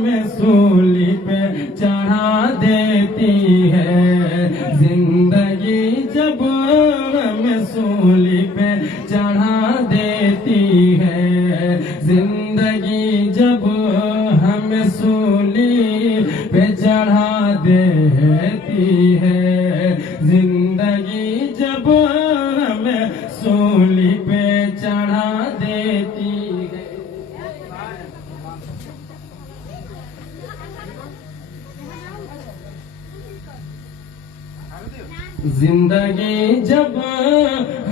ہمیں سولی پہ چڑھا دیتی ہے زندگی جب ہمیں سولی پہ چڑھا دیتی ہے زندگی جب ہمیں سولی پہ چڑھا دیتی ہے زندگی جب ہمیں سولی پہ چڑھا دیتی ہے زندگی جب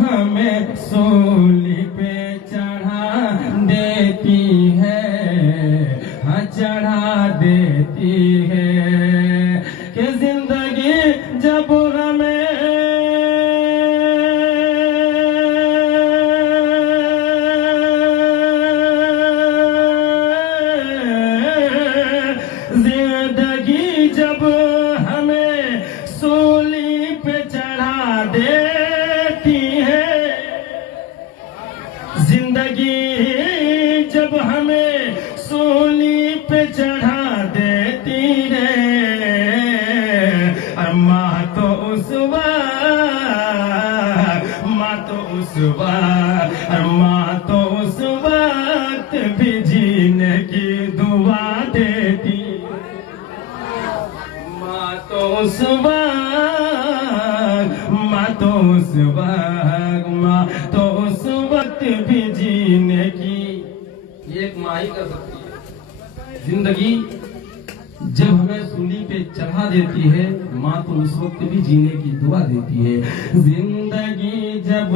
ہمیں سولی پہ چڑھا دیتی ہے ہاں چڑھا دیتی ہے کہ زندگی جب ہمیں زندگی جب ہمیں سولی پہ چڑھا دیتی ہے زندگی جب ہمیں سولی پہ چڑھا دیتی ہے ماں تو اس وقت ماں تو اس وقت بھی جینے کی دعا دیتی ماں تو اس وقت بھی جینے کی یہ ایک ماں ہی کر سکتی ہے زندگی جب ہمیں سولی پہ چڑھا دیتی ہے ماں تو اس وقت بھی جینے کی دعا دیتی ہے زندگی جب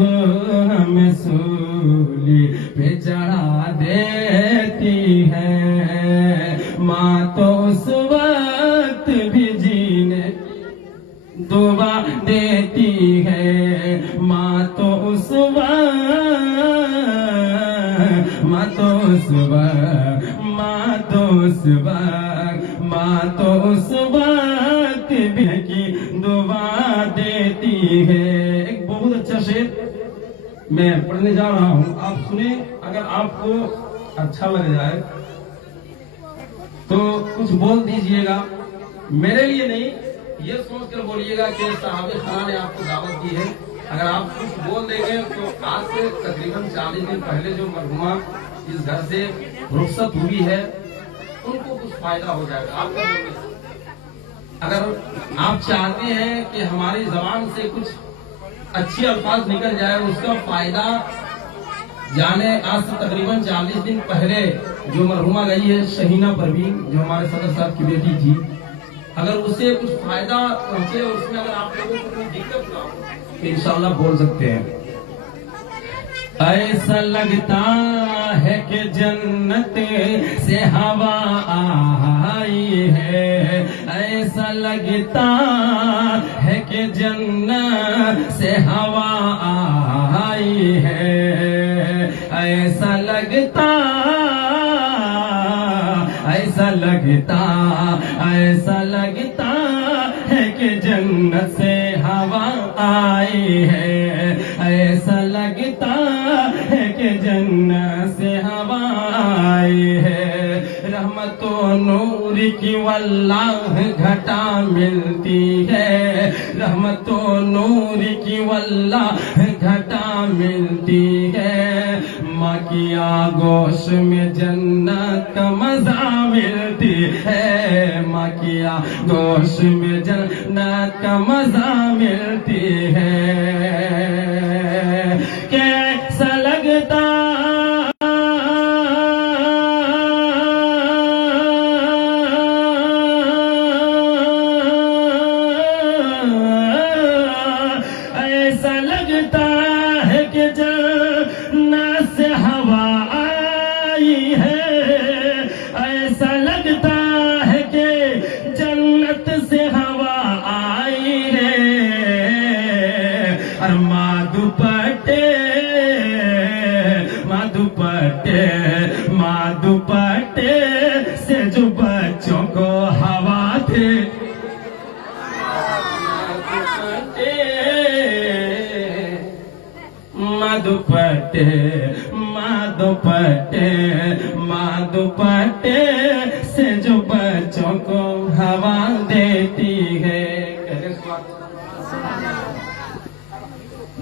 ہمیں سولی پہ چڑھا دیتی ہے ماں تو اس وقت بھی جینے کی دعا دیتی ہے ماں تو اس وقت بھی کی دعا دیتی ہے ایک بہت اچھا شعر میں پڑھنے جا رہا ہوں آپ سنیں اگر آپ کو اچھا لگ جائے تو کچھ بول دیجئے گا میرے لیے نہیں یہ سوچ کر بولیے گا کہ صحابہ خانہ نے آپ کو دعوت دی ہے اگر آپ کچھ بول دیں گے تو آج سے تقریباً 40 دن پہلے جو مرحومہ اس گھر سے رخصت ہوئی ہے ان کو کچھ فائدہ ہو جائے گا آپ کا بولنے سے اگر آپ چاہتے ہیں کہ ہماری زبان سے کچھ اچھے الفاظ نکل جائے اس کا فائدہ جانے آج سے تقریباً 40 دن پہلے جو مرحومہ گئی ہے شہینہ پروین جو ہمارے صدر صاحب کی بیٹی تھی اگر اسے کچھ فائدہ پہنچے اور اس میں اگر آپ لوگوں کو کوئی دقت نہ ہو تو انشاءاللہ بول سکتے ہیں ایسا لگتا ہے کہ جنت سے ہوا آئی ہے ایسا لگتا ہے کہ جنت سے ہوا آئی ہے ایسا لگتا ہے کہ جنت سے ہوا آئی ہے ایسا لگتا ہے کہ جنت سے ہوا آئی ہے رحمت و نور کی واللہ گھٹا ملتی ہے رحمت و نور کی واللہ گھٹا ملتی ہے ماں کی آغوش میں جنت کا مزہ ملتی ہے ماں کی آغوش میں جنت کا مزہ ملتی ہے کیسا لگتا ایسا لگتا ہے کہ جنت سے ہوا آئی ہے ایسا لگتا ہے کہ جنت سے ہوا آئی ہے اور دوپٹے سے جو بچوں کو ہوا تھے دوپٹے سے جو